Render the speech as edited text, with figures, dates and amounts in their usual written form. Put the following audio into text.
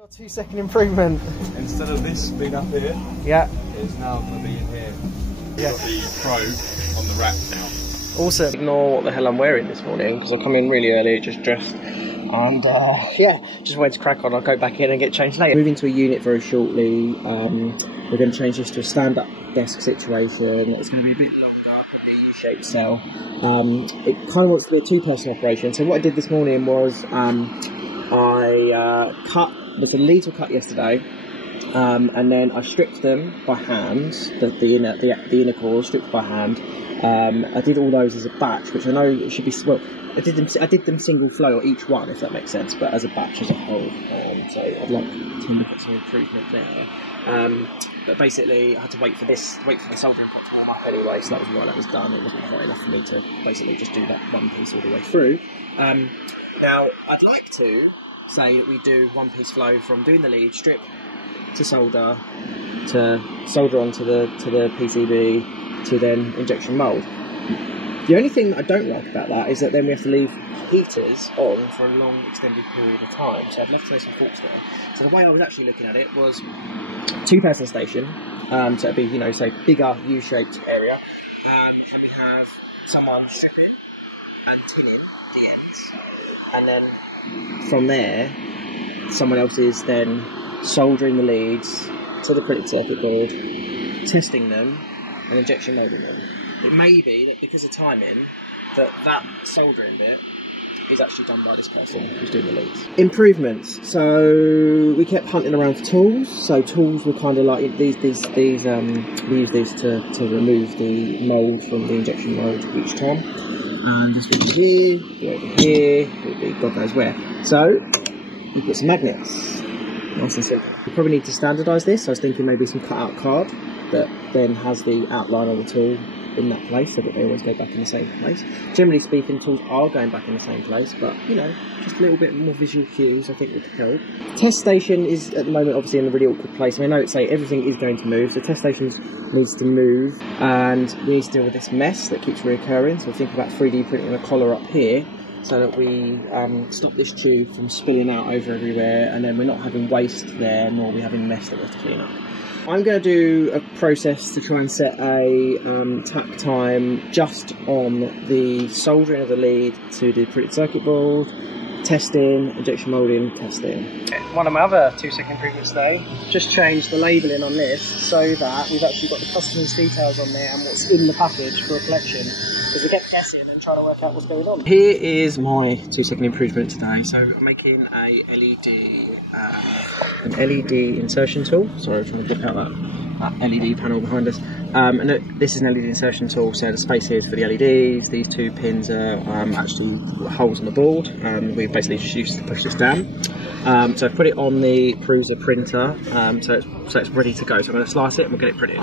Your 2-second improvement. Instead of this being up here, Yeah. it's now going to be in here. Yeah. Got the probe on the rack now. Also, ignore what the hell I'm wearing this morning because I come in really early, just dressed, and yeah, just waiting to crack on. I'll go back in and get changed later. Moving to a unit very shortly. We're going to change this to a stand-up desk situation. It's going to be a bit longer, probably a U-shaped cell. It kind of wants to be a two-person operation. So what I did this morning was I cut. The leads were cut yesterday. And then I stripped them by hand, the inner cores stripped by hand. I did all those as a batch, which I know it should be, well, I did them single flow, or each one, if that makes sense, but as a batch as a whole. So I'd like to look at some improvement there. But basically, I had to wait for the soldering pot to warm up anyway, so that was why that was done. It wasn't quite enough for me to basically just do that one piece all the way through. Now, I'd like to say that we do one piece flow from doing the lead strip to solder onto the PCB to then injection mould. The only thing that I don't like about that is that then we have to leave heaters on for a long extended period of time. So I'd love to know some thoughts there. So the way I was actually looking at it was two-person station, so it'd be, you know, say bigger U-shaped area. We have someone strip it and tin it, and then from there someone else is then soldering the leads to the printed circuit board, testing them and injection molding them. It may be that because of timing that soldering bit is actually done by this person who's doing the leads. Improvements. So we kept hunting around for tools. So tools were kind of like these we use these to remove the mould from the injection mould each time. And this would be here, over here, it would be God knows where. So we've got some magnets. Nice and simple. We probably need to standardise this. So I was thinking maybe some cut-out card that then has the outline of the tool in that place so that they always go back in the same place. Generally speaking, tools are going back in the same place, but you know, just a little bit more visual cues I think would help. Test station is at the moment obviously in a really awkward place. I mean, I know it's say everything is going to move, so test station needs to move, and we need to deal with this mess that keeps reoccurring. So we're thinking about 3D printing a collar up here so that we stop this tube from spilling out over everywhere, and then we're not having waste there, nor are we having mess that we have to clean up. I'm going to do a process to try and set a tack time just on the soldering of the lead to the printed circuit board, testing, injection moulding, testing. One of my other 2-second improvements though, just changed the labelling on this so that we've actually got the customer's details on there and what's in the package for a collection, because we kept guessing and trying to work out what's going on. Here is my 2-second improvement today. So I'm making a LED insertion tool. Sorry, I'm trying to dip out that LED panel behind us. And this is an LED insertion tool, so the space here is for the LEDs. These two pins are actually holes on the board. We basically just used to push this down. So I've put it on the Prusa printer, so it's ready to go. So I'm going to slice it and we'll get it printed.